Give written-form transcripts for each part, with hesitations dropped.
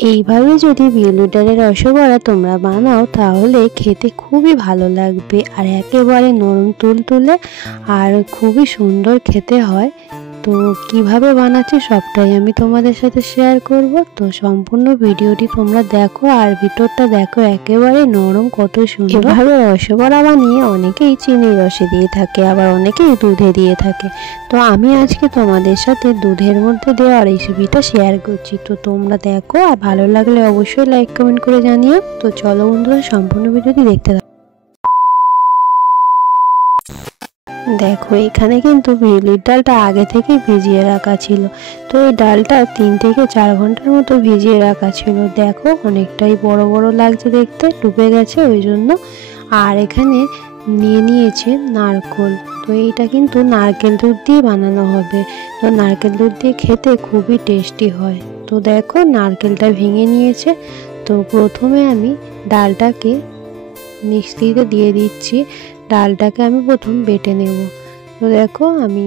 এইভাবে যদি বিউলির ডালের রসবড়া তোমরা বানাও তাহলে খেতে খুবই ভালো লাগবে আর একেবারে নরম তুলতুলে আর খুবই সুন্দর খেতে হয়। তো কিভাবে বানাচ্ছি সবটাই আমি তোমাদের সাথে শেয়ার করব। তো সম্পূর্ণ ভিডিওটি তোমরা দেখো আর ভিতরটা দেখো একেবারে নরম কত সুন্দর। এভাবে রসবড়া বানিয়ে অনেকেই চিনির রসে দিয়ে থাকে, আবার অনেকেই দুধে দিয়ে থাকে। তো আমি আজকে তোমাদের সাথে দুধের মধ্যে দেওয়া রেসিপিটা শেয়ার করছি। তো তোমরা দেখো আর ভালো লাগলে অবশ্যই লাইক কমেন্ট করে জানিও। তো চলো বন্ধুরা সম্পূর্ণ ভিডিওটি দেখতে থাকো। দেখো এখানে কিন্তু বিউলির ডালটা আগে থেকেই ভিজিয়ে রাখা ছিল। তো এই ডালটা 3 থেকে 4 ঘন্টার মতো ভিজিয়ে রাখা ছিল। দেখো অনেকটাই বড় বড় লাগছে দেখতে, ডুবে গেছে ওই জন্য। আর এখানে নিয়েছে নারকেল। তো এইটা কিন্তু নারকেল দুধ দিয়ে বানানো হবে। তো নারকেল দুধ দিয়ে খেতে খুবই টেস্টি হয়। তো দেখো নারকেলটা ভেঙে নিয়েছে। তো প্রথমে আমি ডালটাকে মিক্সিতে দিয়ে দিচ্ছি। ডালটাকে আমি প্রথম বেটে নেব। তো দেখো আমি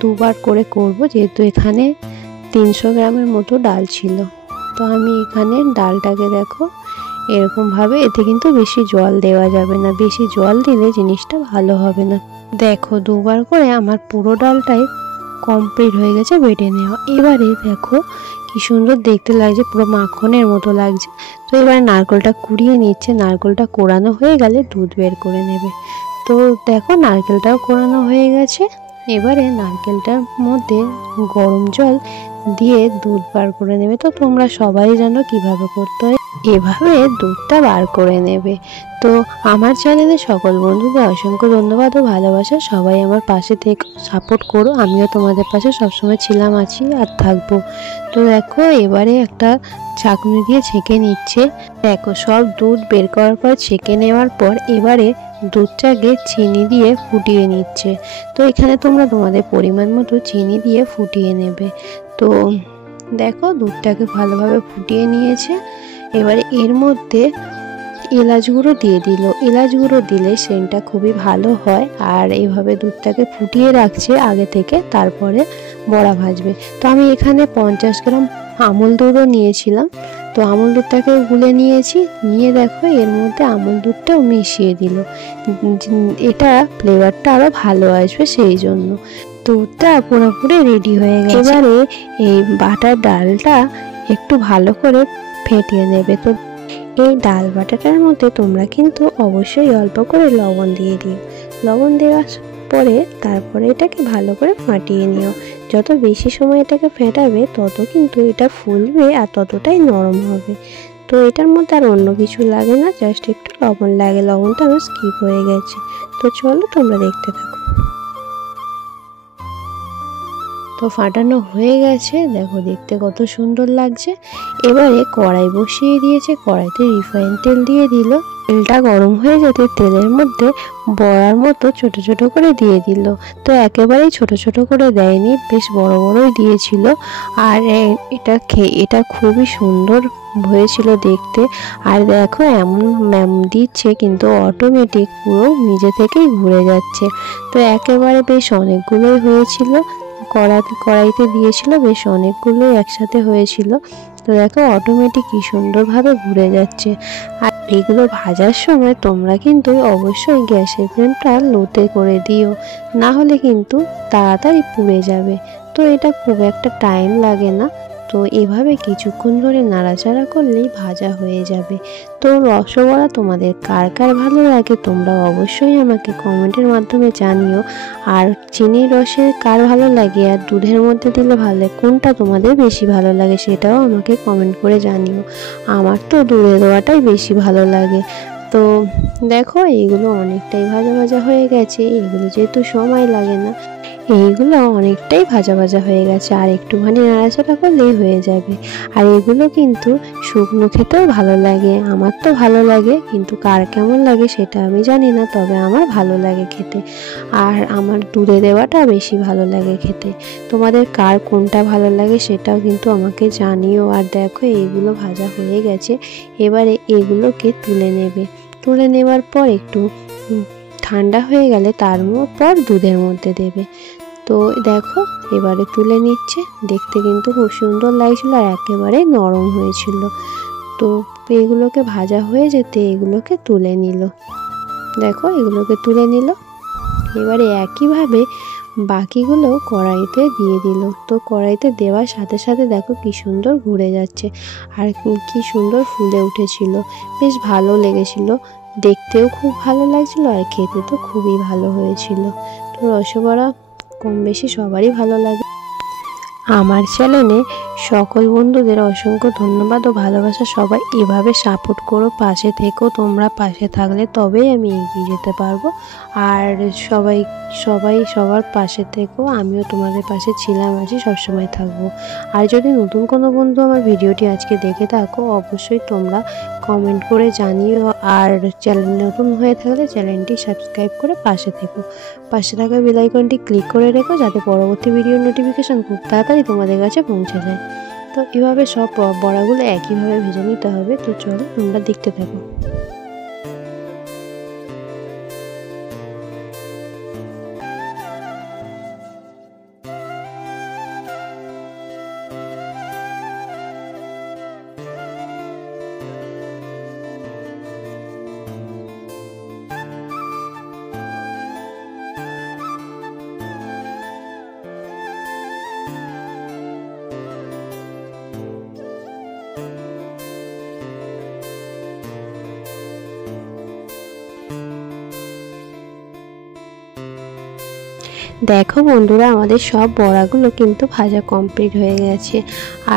দুবার করে করব, যেহেতু এখানে 300 গ্রামের মতো ডাল ছিল। তো আমি এখানে ডালটাকে দেখো এরকমভাবে, এতে কিন্তু বেশি জল দেওয়া যাবে না, বেশি জল দিলে জিনিসটা ভালো হবে না। দেখো দুবার করে আমার পুরো ডালটাই কমপ্লিট হয়ে গেছে বেটে নেওয়া। এবারে দেখো কি সুন্দর দেখতে লাগছে, পুরো মাখনের মতো লাগছে। তো এবারে নারকেলটা কুড়িয়ে নিচ্ছে। নারকেলটা কোড়ানো হয়ে গেলে দুধ বের করে নেবে। তো দেখো নারকেলটাও কোড়ানো হয়ে গেছে। এবারে নারকেলটার মধ্যে গরম জল দিয়ে দুধ বার করে নেবে। তো তোমরা সবাই জানো কিভাবে করতে হয়, এভাবে দুধটা বার করে নেবে। তো আমার চ্যানেলে সকল বন্ধুদের অসংখ্য ধন্যবাদ ও ভালোবাসা। সবাই আমার পাশে থেকে সাপোর্ট করো, আমিও তোমাদের পাশে সবসময় ছিলাম, আছি আর থাকবো। তো দেখো এবারে একটা ছাঁকনি দিয়ে ছেঁকে নিচ্ছে। দেখো সব দুধ বের করার পর ছেঁকে নেওয়ার পর এবারে দুধটাকে চিনি দিয়ে ফুটিয়ে নিচ্ছে। তো এখানে তোমরা তোমাদের পরিমাণ মতো চিনি দিয়ে ফুটিয়ে নেবে। তো দেখো দুধটাকে ভালোভাবে ফুটিয়ে নিয়েছে। এবারে এর মধ্যে এলাচ গুঁড়ো দিয়ে দিল। এলাচ গুঁড়ো দিলে সেন্টটা খুবই ভালো হয়। আর এইভাবে দুধটাকে ফুটিয়ে রাখছে আগে থেকে, তারপরে বড়া ভাজবে। তো আমি এখানে 50 গ্রাম আমুল দুধও নিয়েছিলাম। তো আমুল দুধটাকে গুলে নিয়েছি, নিয়ে দেখো এর মধ্যে আমুল দুধটাও মিশিয়ে দিল। এটা ফ্লেভারটা আরও ভালো আসবে সেই জন্য। দুধটা পুরোপুরি রেডি হয়ে গেছে। এবারে এই বাটার ডালটা একটু ভালো করে ফেটিয়ে নেবে। তো এই ডাল বাটাটার মধ্যে তোমরা কিন্তু অবশ্যই অল্প করে লবণ দিয়ে দিও। লবণ দেওয়ার পরে তারপরে এটাকে ভালো করে ফাটিয়ে নিও। যত বেশি সময় এটাকে ফেটাবে তত কিন্তু এটা ফুলবে আর ততটাই নরম হবে। তো এটার মধ্যে আর অন্য কিছু লাগে না, জাস্ট একটু লবণ লাগে। লবণটা আমার স্কিপ হয়ে গেছে। তো চলো তোমরা দেখতে থাকো। তো ফাটানো হয়ে গেছে, দেখো দেখতে কত সুন্দর লাগছে। এবারে কড়াই বসিয়ে দিয়েছে, কড়াইতে রিফাইন তেল দিয়ে দিল। তেলটা গরম হয়ে যেতে তেলের মধ্যে বড়ার মতো ছোট ছোট করে দিয়ে দিল। তো একেবারেই ছোট ছোট করে দেয়নি, বেশ বড় বড়ই দিয়েছিল। আর এটা খুবই সুন্দর হয়েছিল দেখতে। আর দেখো এমন দিচ্ছে কিন্তু অটোমেটিক পুরো নিজে থেকেই ঘুরে যাচ্ছে। তো একেবারে বেশ অনেকগুলোই হয়েছিল। কড়াইতে দিয়েছিল, বেশ অনেকগুলোই একসাথে হয়েছিল। তো দেখো অটোমেটিক কি সুন্দরভাবে ঘুরে যাচ্ছে। আর এগুলো ভাজার সময় তোমরা কিন্তু অবশ্যই গ্যাসের ফ্লেমটা লোতে করে দিও, না হলে কিন্তু তাড়াতাড়ি পুড়ে যাবে। তো এটা খুব একটা টাইম লাগে না। তো এভাবে কিছুক্ষণ ধরে নাড়াচাড়া করলেই ভাজা হয়ে যাবে। তো রসবড়া তোমাদের কার কার ভালো লাগে তোমরা অবশ্যই আমাকে কমেন্টের মাধ্যমে জানিও। আর চিনির রসে কার ভালো লাগে আর দুধের মধ্যে দিলে ভালো লাগে, কোনটা তোমাদের বেশি ভালো লাগে সেটাও আমাকে কমেন্ট করে জানিও। আমার তো দুধে দেওয়াটাই বেশি ভালো লাগে। তো দেখো এইগুলো অনেকটাই ভাজা ভাজা হয়ে গেছে। এগুলো যেহেতু সময় লাগে না, এইগুলো অনেকটাই ভাজা ভাজা হয়ে গেছে। আর একটুখানি নাড়াচাড়া করলেই হয়ে যাবে। আর এগুলো কিন্তু শুকনো খেতেও ভালো লাগে। আমার তো ভালো লাগে, কিন্তু কার কেমন লাগে সেটা আমি জানি না, তবে আমার ভালো লাগে খেতে। আর আমার দুধে দেওয়াটা বেশি ভালো লাগে খেতে। তোমাদের কার কোনটা ভালো লাগে সেটাও কিন্তু আমাকে জানিও। আর দেখো এইগুলো ভাজা হয়ে গেছে। এবারে এগুলোকে তুলে নেবে। তুলে নেওয়ার পর একটু ঠান্ডা হয়ে গেলে তারপর দুধের মধ্যে দেবে। তো দেখো এবারে তুলে নিচ্ছে, দেখতে কিন্তু খুব সুন্দর লাগছিল আর একেবারে নরম হয়েছিল। তো এগুলোকে ভাজা হয়ে যেতে এগুলোকে তুলে নিল। দেখো এগুলোকে তুলে নিল। এবারে একইভাবে বাকিগুলো কড়াইতে দিয়ে দিল। তো কড়াইতে দেওয়ার সাথে সাথে দেখো কি সুন্দর ঘুরে যাচ্ছে আর কি সুন্দর ফুলে উঠেছিল, বেশ ভালো লেগেছিল, দেখতেও খুব ভালো লাগছিল আর খেতে তো খুবই ভালো হয়েছিল। তো রসবড়া কম বেশি সবারই ভালো লাগে। আমার চ্যানেলে সকল বন্ধুদের অসংখ্য ধন্যবাদ ও ভালোবাসা। সবাই এভাবে সাপোর্ট করো, পাশে থেকো। তোমরা পাশে থাকলে তবেই আমি এগিয়ে যেতে পারবো। আর সবার পাশে থেকো, আমিও তোমাদের পাশে ছিলাম, আছি, সবসময় থাকবো। আর যদি নতুন কোনো বন্ধু আমার ভিডিওটি আজকে দেখে থাকো, অবশ্যই তোমরা কমেন্ট করে জানিও। আর চ্যানেল নতুন হয়ে থাকলে চ্যানেলটি সাবস্ক্রাইব করে পাশে থেকো। পাশে থাকা বেল আইকনটি ক্লিক করে রেখো, যাতে পরবর্তী ভিডিওর নোটিফিকেশন খুব তাড়াতাড়ি তোমাদের কাছে পৌঁছে যায়। তো এভাবে সব বড়াগুলো একইভাবে ভেজে নিতে হবে। তো চলো তোমরা দেখতে থাকো। দেখো বন্ধুরা, আমাদের সব বড়াগুলো কিন্তু ভাজা কমপ্লিট হয়ে গেছে।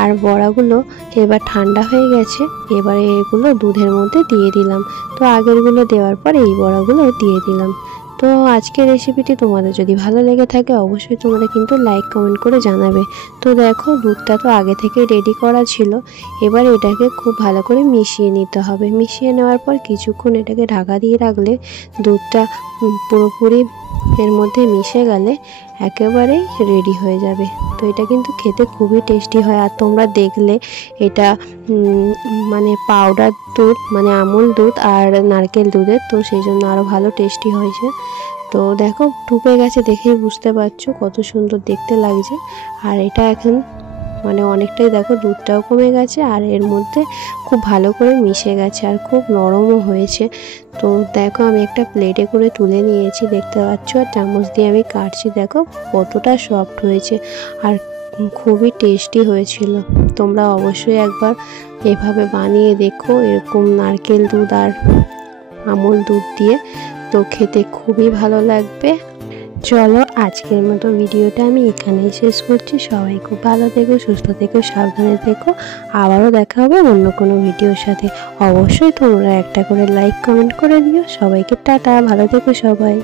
আর বড়াগুলো এবার ঠান্ডা হয়ে গেছে। এবারে এগুলো দুধের মধ্যে দিয়ে দিলাম। তো আগেরগুলো দেওয়ার পর এই বড়াগুলো দিয়ে দিলাম। তো আজকের রেসিপিটি তোমাদের যদি ভালো লেগে থাকে অবশ্যই তোমরা কিন্তু লাইক কমেন্ট করে জানাবে। তো দেখো দুধটা তো আগে থেকে রেডি করা ছিল। এবার এটাকে খুব ভালো করে মিশিয়ে নিতে হবে। মিশিয়ে নেওয়ার পর কিছুক্ষণ এটাকে ঢাকা দিয়ে রাখলে দুধটা পুরোপুরি এর মধ্যে মিশে গেলে একেবারেই রেডি হয়ে যাবে। তো এটা কিন্তু খেতে খুবই টেস্টি হয়। আর তোমরা দেখলে এটা মানে পাউডার দুধ, মানে আমুল দুধ আর নারকেল দুধের, তো সেই জন্য আরও ভালো টেস্টি হয়েছে। তো দেখো ডুবে গেছে, দেখেই বুঝতে পারছো কত সুন্দর দেখতে লাগছে। আর এটা এখন মানে অনেকটাই দেখো দুধটাও কমে গেছে আর এর মধ্যে খুব ভালো করে মিশে গেছে আর খুব নরমও হয়েছে। তো দেখো আমি একটা প্লেটে করে তুলে নিয়েছি, দেখতে পাচ্ছ। আর চামচ দিয়ে আমি কাটছি, দেখো কতটা সফট হয়েছে আর খুবই টেস্টি হয়েছিল। তোমরা অবশ্যই একবার এভাবে বানিয়ে দেখো, এরকম নারকেল দুধ আর আমুল দুধ দিয়ে। তো খেতে খুবই ভালো লাগবে। চলো আজকের মতো ভিডিওটা আমি এখানেই শেষ করছি। সবাই খুব ভালো থেকো, সুস্থ থেকো, সাবধানে থেকো। আবারও দেখা হবে অন্য কোনো ভিডিওর সাথে। অবশ্যই তোমরা একটা করে লাইক কমেন্ট করে দিও। সবাইকে টাটা, ভালো থেকো সবাই।